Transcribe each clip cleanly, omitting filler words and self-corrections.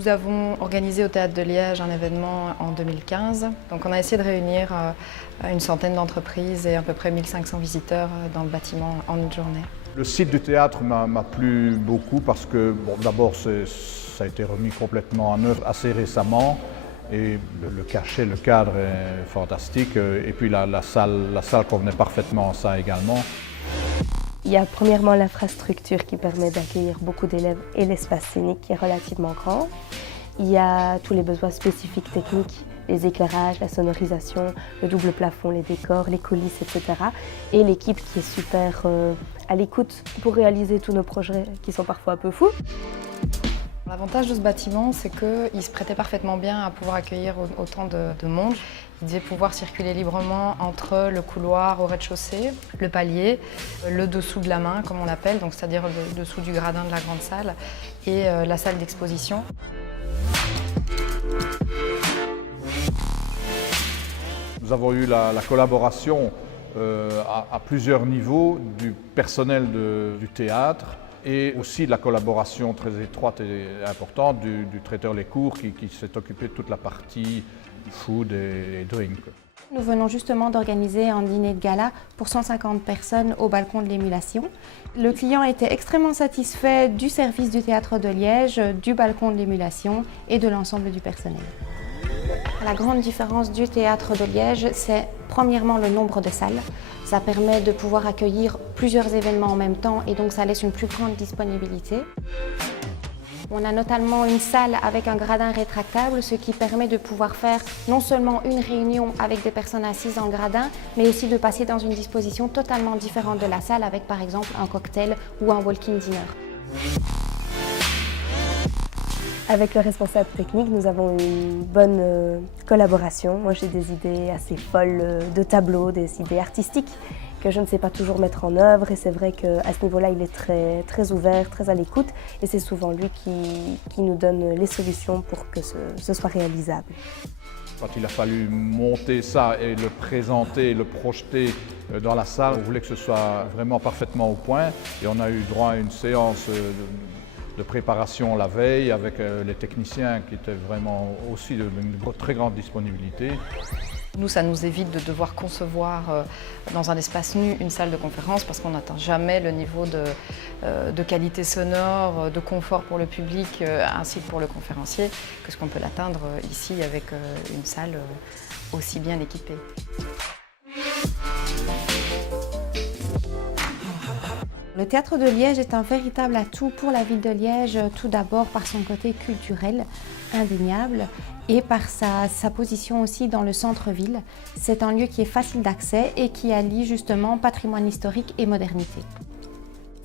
Nous avons organisé au Théâtre de Liège un événement en 2015. Donc on a essayé de réunir une centaine d'entreprises et à peu près 1500 visiteurs dans le bâtiment en une journée. Le site du théâtre m'a plu beaucoup parce que, bon, d'abord, ça a été remis complètement en œuvre assez récemment et le cachet, le cadre est fantastique et puis la salle convenait parfaitement à ça également. Il y a premièrement l'infrastructure qui permet d'accueillir beaucoup d'élèves et l'espace scénique qui est relativement grand. Il y a tous les besoins spécifiques techniques, les éclairages, la sonorisation, le double plafond, les décors, les coulisses, etc. Et l'équipe qui est super à l'écoute pour réaliser tous nos projets qui sont parfois un peu fous. L'avantage de ce bâtiment, c'est qu'il se prêtait parfaitement bien à pouvoir accueillir autant de monde. Il devait pouvoir circuler librement entre le couloir au rez-de-chaussée, le palier, le dessous de la main, comme on l'appelle, donc c'est-à-dire le dessous du gradin de la grande salle, et la salle d'exposition. Nous avons eu la collaboration à plusieurs niveaux du personnel du théâtre et aussi de la collaboration très étroite et importante du traiteur Lescours qui s'est occupé de toute la partie food et drink. Nous venons justement d'organiser un dîner de gala pour 150 personnes au balcon de l'émulation. Le client était extrêmement satisfait du service du Théâtre de Liège, du balcon de l'émulation et de l'ensemble du personnel. La grande différence du Théâtre de Liège, c'est premièrement le nombre de salles. Ça permet de pouvoir accueillir plusieurs événements en même temps et donc ça laisse une plus grande disponibilité. On a notamment une salle avec un gradin rétractable, ce qui permet de pouvoir faire non seulement une réunion avec des personnes assises dans le gradin, mais aussi de passer dans une disposition totalement différente de la salle avec par exemple un cocktail ou un walk-in dinner. Avec le responsable technique, nous avons une bonne collaboration. Moi, j'ai des idées assez folles de tableaux, des idées artistiques que je ne sais pas toujours mettre en œuvre. Et c'est vrai qu'à ce niveau-là, il est très ouvert, très à l'écoute. Et c'est souvent lui qui nous donne les solutions pour que ce soit réalisable. Quand il a fallu monter ça et le présenter, le projeter dans la salle, on voulait que ce soit vraiment parfaitement au point. Et on a eu droit à une séance de préparation la veille avec les techniciens qui étaient vraiment aussi d'une très grande disponibilité. Nous, ça nous évite de devoir concevoir dans un espace nu une salle de conférence parce qu'on n'atteint jamais le niveau de qualité sonore, de confort pour le public ainsi que pour le conférencier que ce qu'on peut l'atteindre ici avec une salle aussi bien équipée. Le Théâtre de Liège est un véritable atout pour la ville de Liège, tout d'abord par son côté culturel indéniable et par sa position aussi dans le centre-ville. C'est un lieu qui est facile d'accès et qui allie justement patrimoine historique et modernité.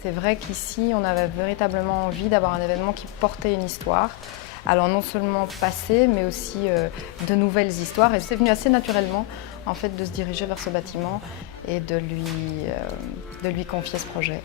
C'est vrai qu'ici, on avait véritablement envie d'avoir un événement qui portait une histoire. Alors non seulement passé, mais aussi de nouvelles histoires. Et c'est venu assez naturellement en fait, de se diriger vers ce bâtiment et de lui confier ce projet.